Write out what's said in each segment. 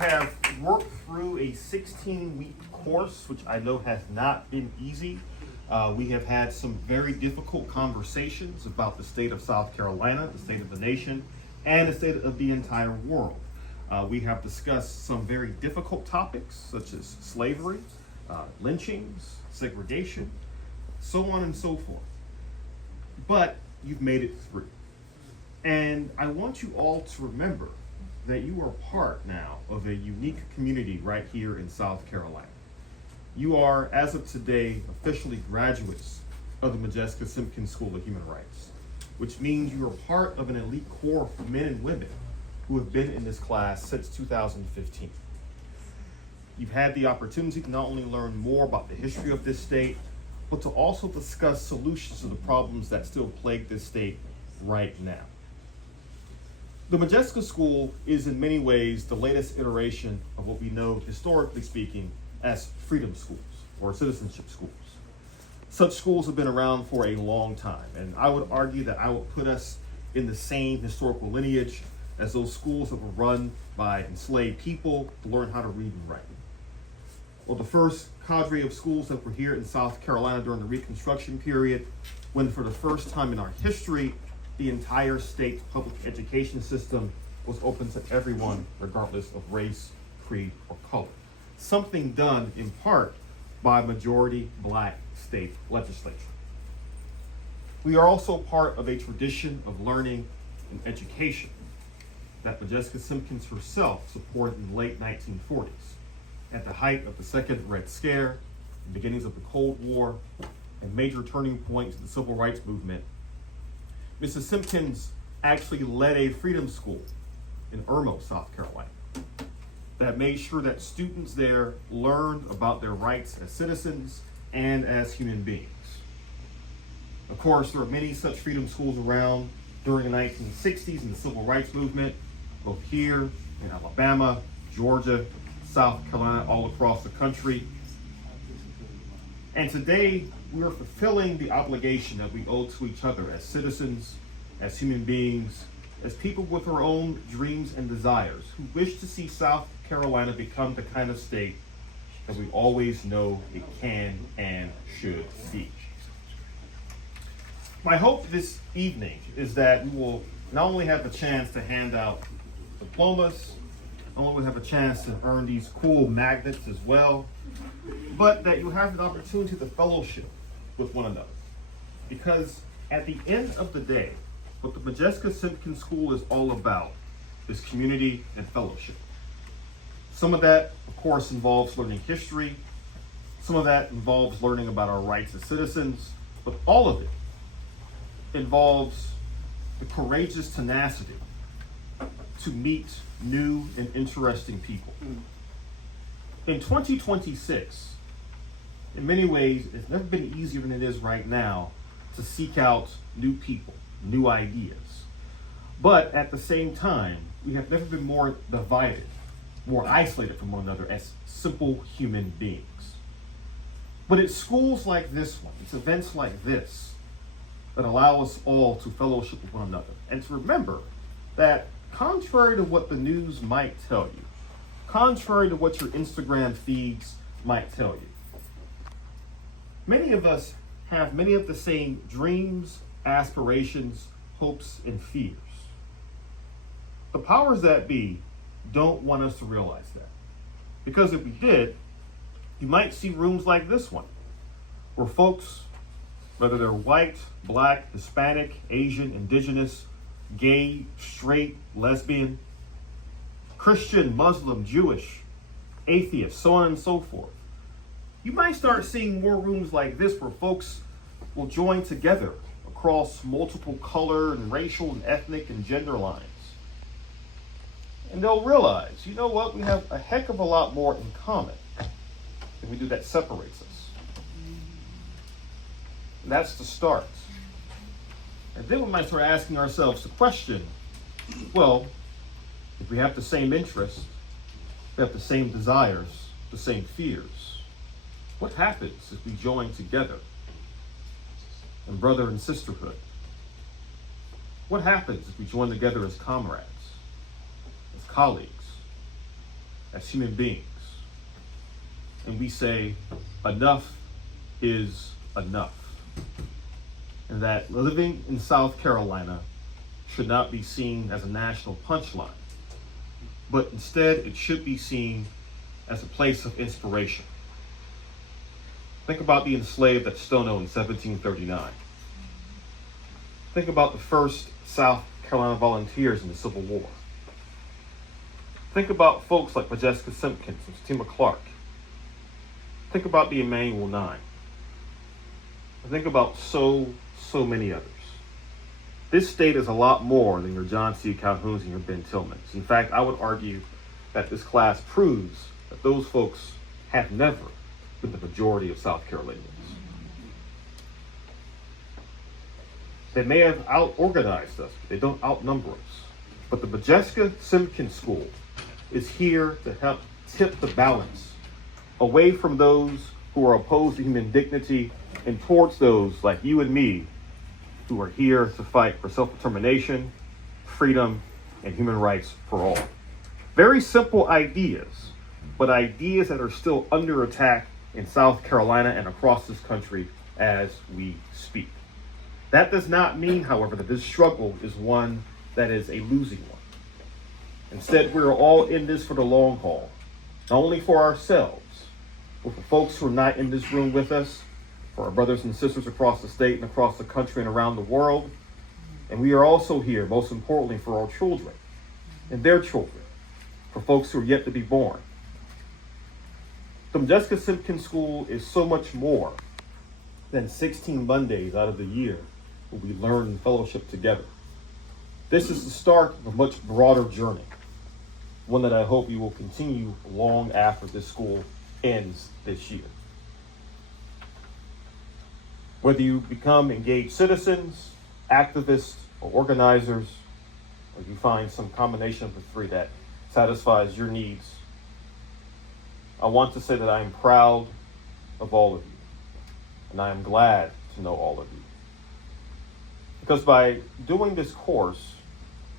have worked through a 16-week course, which I know has not been easy. We have had some very difficult conversations about the state of South Carolina, the state of the nation, and the state of the entire world. We have discussed some very difficult topics such as slavery, lynchings, segregation, so on and so forth. But you've made it through. And I want you all to remember that you are part now of a unique community right here in South Carolina. You are, as of today, officially graduates of the Modjeska Simkins School of Human Rights, which means you are part of an elite core of men and women who have been in this class since 2015. You've had the opportunity to not only learn more about the history of this state, but to also discuss solutions to the problems that still plague this state right now. The Modjeska School is in many ways the latest iteration of what we know, historically speaking, as freedom schools or citizenship schools. Such schools have been around for a long time, and I would argue that I would put us in the same historical lineage as those schools that were run by enslaved people to learn how to read and write. Well, the first cadre of schools that were here in South Carolina during the Reconstruction period, when for the first time in our history, the entire state's public education system was open to everyone, regardless of race, creed, or color. Something done in part by majority Black state legislature. We are also part of a tradition of learning and education that Modjeska Simkins herself supported in the late 1940s, at the height of the Second Red Scare, the beginnings of the Cold War, and major turning points in the Civil Rights Movement. Mrs. Simkins actually led a freedom school in Irmo, South Carolina, that made sure that students there learned about their rights as citizens and as human beings. Of course, there are many such freedom schools around during the 1960s and the Civil Rights Movement, both here in Alabama, Georgia, South Carolina, all across the country. And today, we are fulfilling the obligation that we owe to each other as citizens, as human beings, as people with our own dreams and desires who wish to see South Carolina become the kind of state that we always know it can and should be. My hope this evening is that we will not only have a chance to hand out diplomas, not only will we have a chance to earn these cool magnets as well, but that you have an opportunity to fellowship with one another. Because at the end of the day, what the Modjeska Simkins School is all about is community and fellowship. Some of that, of course, involves learning history. Some of that involves learning about our rights as citizens, but all of it involves the courageous tenacity to meet new and interesting people. In 2026, in many ways, it's never been easier than it is right now to seek out new people, new ideas. But at the same time, we have never been more divided, more isolated from one another as simple human beings. But it's schools like this one, it's events like this, that allow us all to fellowship with one another and to remember that contrary to what the news might tell you, contrary to what your Instagram feeds might tell you, many of us have many of the same dreams, aspirations, hopes, and fears. The powers that be don't want us to realize that. Because if we did, you might see rooms like this one, where folks, whether they're white, Black, Hispanic, Asian, Indigenous, gay, straight, lesbian, Christian, Muslim, Jewish, atheist, so on and so forth. You might start seeing more rooms like this where folks will join together across multiple color and racial and ethnic and gender lines. And they'll realize, you know what, we have a heck of a lot more in common than we do that separates us. And that's the start. And then we might start asking ourselves the question, well, if we have the same interests, we have the same desires, the same fears, what happens if we join together in brother and sisterhood? What happens if we join together as comrades, as colleagues? as human beings. And we say, enough is enough. And that living in South Carolina should not be seen as a national punchline, but instead it should be seen as a place of inspiration. Think about the enslaved at Stono in 1739. Think about the first South Carolina volunteers in the Civil War. Think about folks like Modjeska Simkins and Fatima Clark. Think about the Emmanuel Nine. And think about so many others. This state is a lot more than your John C. Calhouns and your Ben Tillmans. In fact, I would argue that this class proves that those folks have never been the majority of South Carolinians. They may have out-organized us, but they don't outnumber us. But the Modjeska Simkins School is here to help tip the balance away from those who are opposed to human dignity and towards those like you and me who are here to fight for self-determination, freedom, and human rights for all. Very simple ideas, but ideas that are still under attack in South Carolina and across this country as we speak. That does not mean, however, that this struggle is one that is a losing one. Instead, we're all in this for the long haul, not only for ourselves, but for folks who are not in this room with us, for our brothers and sisters across the state and across the country and around the world. And we are also here, most importantly, for our children and their children, for folks who are yet to be born. The Modjeska Simkins School is so much more than 16 Mondays out of the year where we learn and fellowship together. This is the start of a much broader journey, one that I hope you will continue long after this school ends this year. Whether you become engaged citizens, activists, or organizers, or you find some combination of the three that satisfies your needs, I want to say that I am proud of all of you, and I am glad to know all of you. Because by doing this course,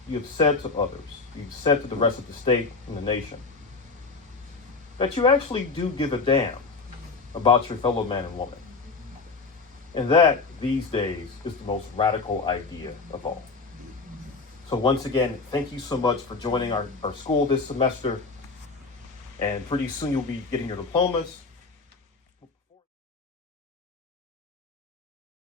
you have said to others, you've said to the rest of the state and the nation, that you actually do give a damn about your fellow man and woman. And that, these days, is the most radical idea of all. So once again, thank you so much for joining our school this semester. And pretty soon you'll be getting your diplomas.